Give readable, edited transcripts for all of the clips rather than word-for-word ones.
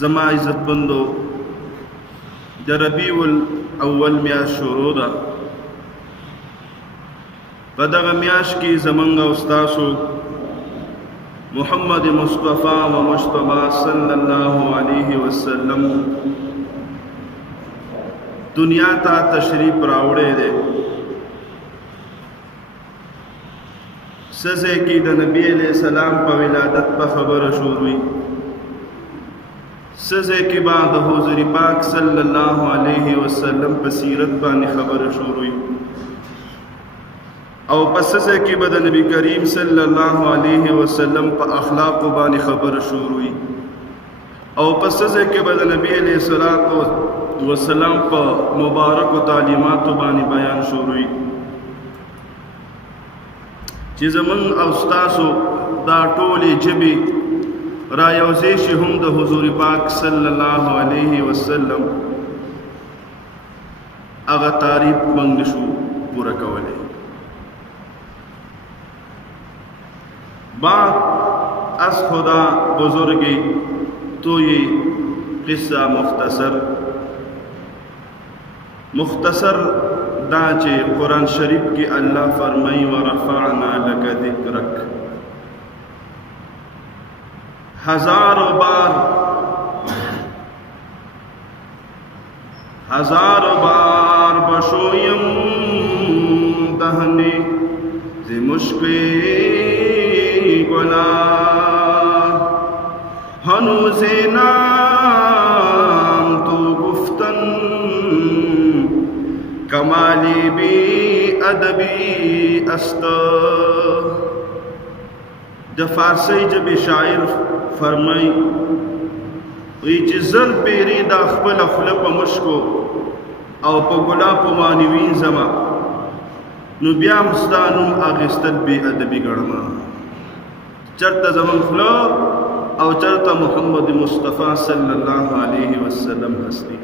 زما عزت بندو د ربیع الاول میاشت شروع ده. په دغه میاشت کې زمونږ او ستاسو محمد مصطفی و مجتبی صلی الله علیه وسلم دنیا ته تشریف راوړی دی. سزه کې د نبی علیہ السلام په ولادت په خبره شروع، سزه کې بعد حضور پاک صلی الله علیه وسلم په سیرت باندې خبره شروع، او پس سزه کې به د نبی کریم صلی الله علیه وسلم په اخلاق باندې خبره شروع، او پس سزه کې به د نبی علیہ السلام په مبارک تعلیمات باندې بیان شروع، چې زمون او ستاسو دا ټولې جبې را یوځای شي هم د حضور پاک صلی الله علیه وسلم هغه تعریف موږ نشو پوره کولی. بعد از خدا بزرگی تو یہ قصہ مختصر دا چې قرآن شریف کی اللہ فرمائی ورفعنا لک ذکرک، ہزاروں بار بشویم دہنے زی مشکل گلا ہنوز نام تو گفتن کمالی بی ادبی است. د فارسی جب شاعر فرمائی وی چې زر پیری دا خپل خپل په مشکو او په ګلاب باندې وینځما نو بیا مستانم اغستل بی ادبی ګړما. چرته زمون خپل او چرته محمد مصطفی صلی الله علیه وسلم هستی.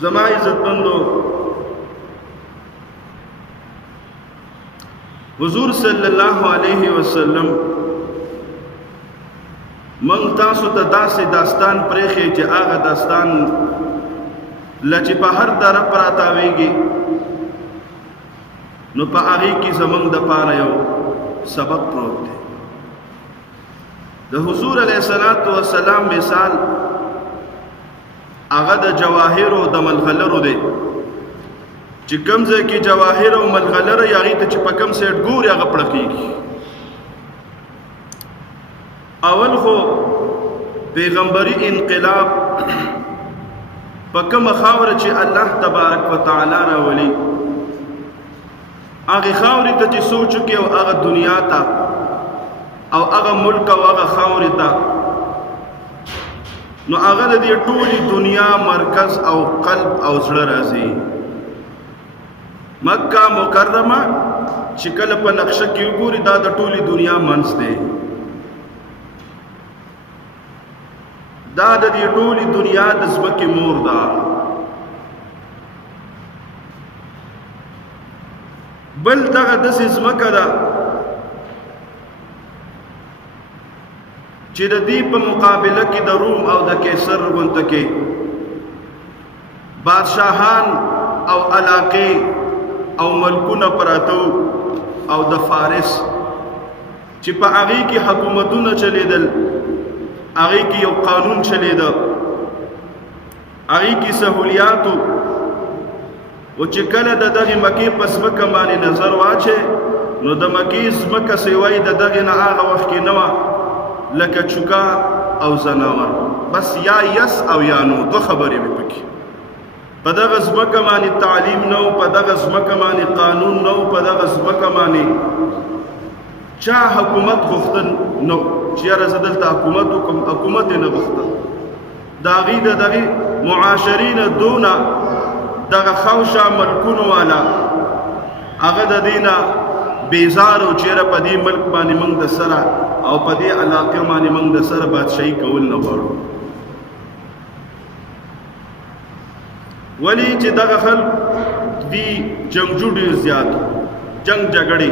زما عزت بندو، حضور صلی الله علیه وسلم من تاسو ته داسې داستان پرېښی چې هغه داستان لچې په هر طرف راتاویږي، نو په هغې کې زموږ دپاره یو سبق پروت دی. د حضور علیه السلام مثال هغه د جواهر او د ملغلرو دی، چې کوم ځای کې جواهر او ملغلره یې هغې ته چې په کوم سایډ ګوري هغه پړقېږي. اول خو پیغمبري انقلاب په کومه خاوره چې الله تبارک وتعالی راولي هغې خاورې ته چې سوچ وکړي او هغه دنیا ته او هغه ملک او هغه خاورې ته، نو هغه د دې ټولې دنیا مرکز او قلب او زړه راځي. مکه مکرمه چې کله په نقشه کې وګوري دا د ټولې دنیا منځ دی، دا د دې ټولې دنیا د ځمکې مور ده. بل دغه داسې ځمکه ده چې د دې په مقابله کې د روم او د کیسر غونته کې بادشاهان او علاقې او ملکونه پراته او د فارس چې په هغې کې حکومتونه چلیدل، هغې کې یو قانون چلیده، هغې کې سهولیاتو، او چې کله د دغې مکې په ځمکه باندې نظر واچې نو د مکې ځمکه سیوی د دغې نه هغه وخت کې نه وه لکه چوکا او زناور، بس یا یس او یا نو، دو خبرې وې پکې. په دغه ځمکه باندې تعلیم نه و، په دغه ځمکه باندې قانون نه و، په دغه ځمکه باندې چا حکومت غوښتل نه و چې یاره زه دلته حکومت وکړم، حکومت یې نه غوښته. د هغې د دغې معاشرې نه دونه دغه خوشه ملکونو والا هغه د دې نه بیزار او چې یاره په دې ملک باندې موږ د سره او په دې علاقه باندې موږ د سره بادشاهي کول نه غواړو. ولی چې دغه خلک دي جنګجو ډېر زیات جنگ جګړې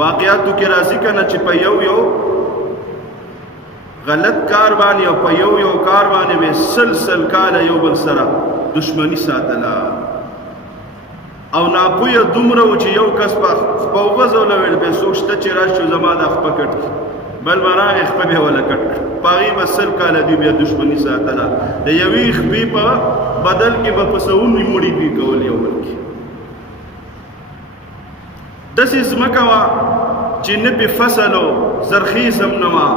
واقعاتو کې راځي کنه چې په یو غلط کار باندې او په یو کار باندې به سلسل کال یو بل سره دشمنی ساتله او ناپوهه دومره و چې یو کس په وغځوله ویل به څوک شته چې راشي زما دا خپه کټ بل به راغې خپه به یې وله کټ کړ په هغې به سل کاله دوی بیا دشمني ساتله د یوې خپې په بدل کې به په سوونې مړي دوی کول یو بل کې داسې ځمکه وه چې نه پې فصل و زرخیز هم نه وه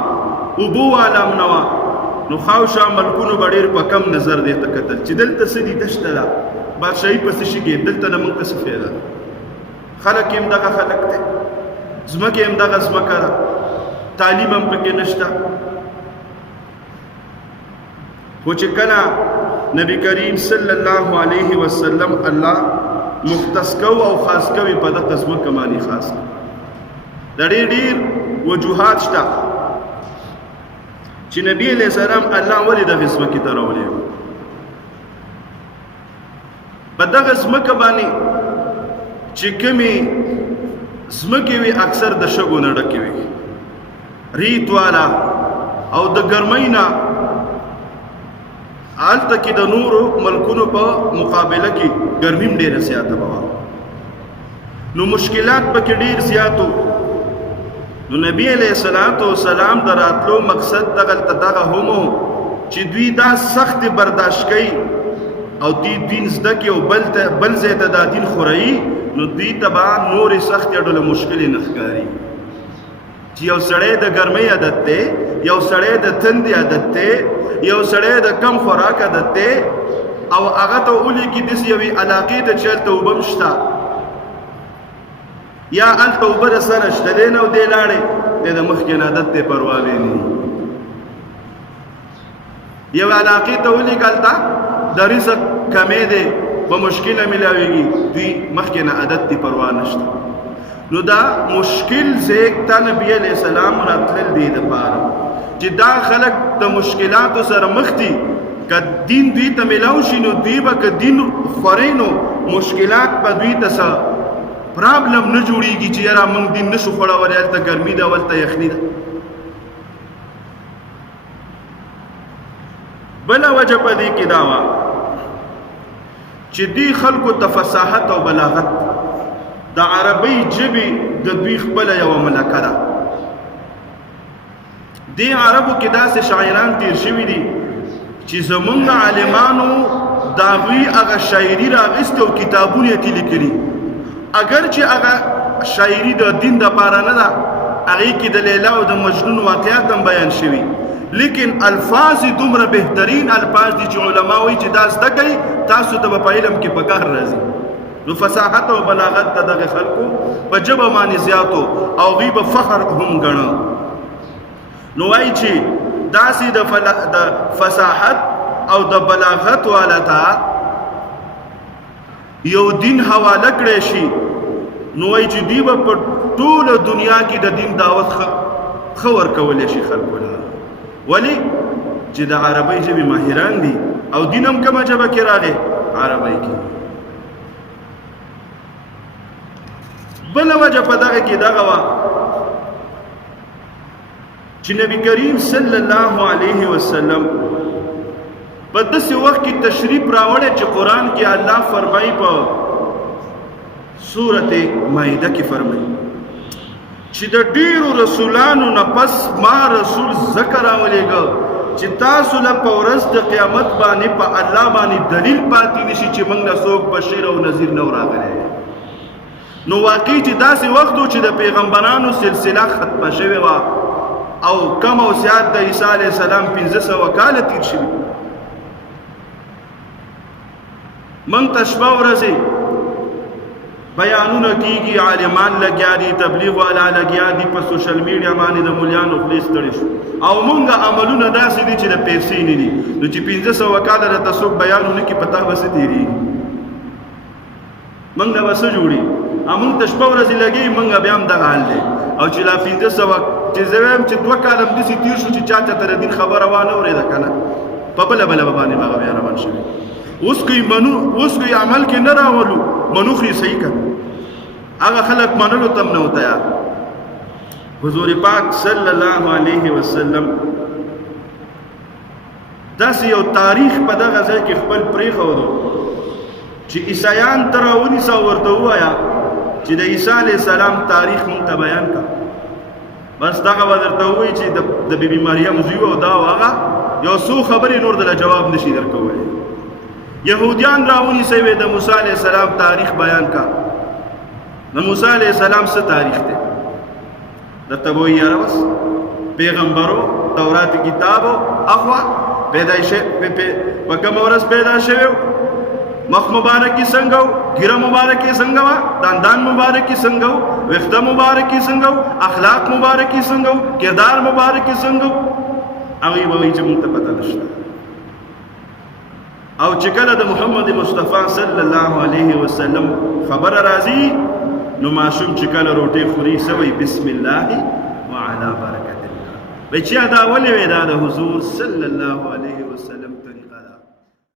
اوبو والا هم نه وه نو خاوشا ملکونو به ډېر په کم نظر دی ته کتل چې دلته څه دي دشته ده بادشاهي په څه شي کې دلته نه موږ ته څه فایده ده خلک یې هم دغه خلک دی ځمکې هم دغه ځمکه ده تعلیم هم پکې نشته خو چې کله نبی کریم صلی الله علیه وسلم الله مختص کو او خاص کوي په دغه ځمکه باندې خاص د ډېر وجوهات شته چې نبی علیہ السلام الله ولې دغه ځمکې ته راولې په دغه ځمکه باندې چې کومې ځمکې وي اکثر د شګو نه ډکې وي ریت والا او د ګرمۍ نه هلته کې د نورو ملکونو په مقابله کې ګرمي هم ډېره زیاته به وه نو مشکلات پکې ډېر زیات وو نو نبی علیہ السلام د راتلو مقصد دغلته دغه هم و چې دوی دا سخت برداشت کوي او دین زده کې او بل ځای ته دا دین خورایي نو دوی ته به نورې سختې ډوله مشکلې نه ښکاري چې یو سړی د ګرمۍ عادت دی یو سړی د تندې عادت دی یو سړی د کم خوراک عادت دی او هغه ته ولیکي داسې یوې علاقې ته چې هلته اوبه هم شته یا هلته اوبه د سره شته دی نه او دی لاړې دی د مخکې نه عادت دی پروا به نه یو علاقې ته ولیکه هلته د رزق کمی دی په مشکله ملاویږي دوی مخکې نه عادت دی پروا نشته نو دا مشکل ځای ته نبی علیہ السلام راتلل دی دپاره چې دا خلک د مشکلاتو سره مخ دي که دین دوی ته میلاو شي نو دوی به که دین خورئ نو مشکلات به دوی ته څه پرابلم نه جوړېږي چې یاره موږ دین نشو خوړولی هلته ګرمي ده هلته یخني ده بله وجه په دې کې دا وه چې دې خلکو ته فصاحت او بلاغت د عربی ژبې د دوی خپله یوه ملکه ده دې عربو کې داسې شاعران تیر شوي دي چې زمونږ عالمانو د هغوی هغه شاعري راغیستې او کتابونه یې لیکلي اگر چې هغه شاعري د دین دپاره نه ده هغې کې د لیلا او د مجنون واقعات هم بیان شوي لیکن الفاظ دومره بهترین الفاظ دي چې علما وایي چې دا زده کوي تاسو ته به په علم کې په کار راځي نو فصاحت او بلاغت ته دغه خلکو په ژبه باندې زیاتو او هغوی به فخر هم ګڼه نو وایي چې داسې د فصاحت او د بلاغت والا ته یو دین حواله کړی شي نو وایي چې دوی به په ټوله دنیا کې د دین دعوت ښه ورکولی شي خلکو له ولی چې د عربی ژبې ماهران دي او دین هم کومه ژبه کې راغی عربی کې بله وجه په دغه کې دغه وه چې نبی کریم صلی الله علیه وسلم په داسې وخت کې تشریف راوړی چې قرآن کې الله فرمایي په سورت مائده کې فرمایي چې د ډیرو رسولانو نه پس ما رسول ذکر راولېږه چې تاسو له په ورځ د قیامت باندې په الله باندې دلیل پاتې نشي چې موږ له څوک بشیر او نذیر نه راغلی نو واقعي چې داسې وخت و چې د پیغمبرانو سلسله ختمه شوې وه او کم او زیات د عیسی علیه السلام 1500 کاله تیر شوي موږ ته شپه ورځې بیانونه کیږي عالمان لګیا دي تبلیغ والا لګیا دي په سوشل میډیا باندې د مولیانو خولې ستړي شو او موږ عملونه داسې دي چې د پیسې نه دي نو چې 1500 کاله راته څوک بیانونه کوي پتا به څه تېرېږي موږ به څه جوړي موږ ته شپه ورځې لګي موږ بیا هم دغه حال دی او چې لا 1500 چې زه وایم چې 2 کاله هم داسې تېر شو چې چا ته د دین خبره وانه اورېده که نه په بله باندې به هغه بیا روان شوي اوس کوي عمل کې نه راولو منو خو صحیح کړه هغه خلک منلو ته هم نه و تیار حضور پاک صلی الله علیه وسلم داسې یو تاریخ په دغه ځای کې خپل پرېښودو چې عیسایان ته راونیسه او ورته ووایه چې د عیسی علیه السلام تاریخ مونږ ته بیان کړه. بس دغه به درته ووایي چې د بیبي مریم زوی او دا او هغه یو څو خبرې نور دله جواب نشي درکولی. یهودیان راونیسئ وی د موسی علیه السلام تاریخ بیان کا. د موسی علیه السلام څه تاریخ دی؟ درته به وایي یاره بس پیغمبرو تورات کتابو اخوا په کومه ورځ پیدا شوی و، مخ مبارکي څنګه و، ګیره مبارکي څنګه وه، دندان مبارکي څنګه و، ویښته مبارکي څنګه و، اخلاق مبارکي څنګه و، کردار مبارکي څنګه و. هغوی به وایي چې مونږ ته پته نشته. او چې کله د محمد مصطفی صلی الله علیه وسلم خبره راځي نو ماشوم چې کله روټۍ خوري څه وایي؟ بسم الله وعلى برکت الله. وایي چې دا ولې وی دا د حضور صلی الله علیه وسلم طریقه ده.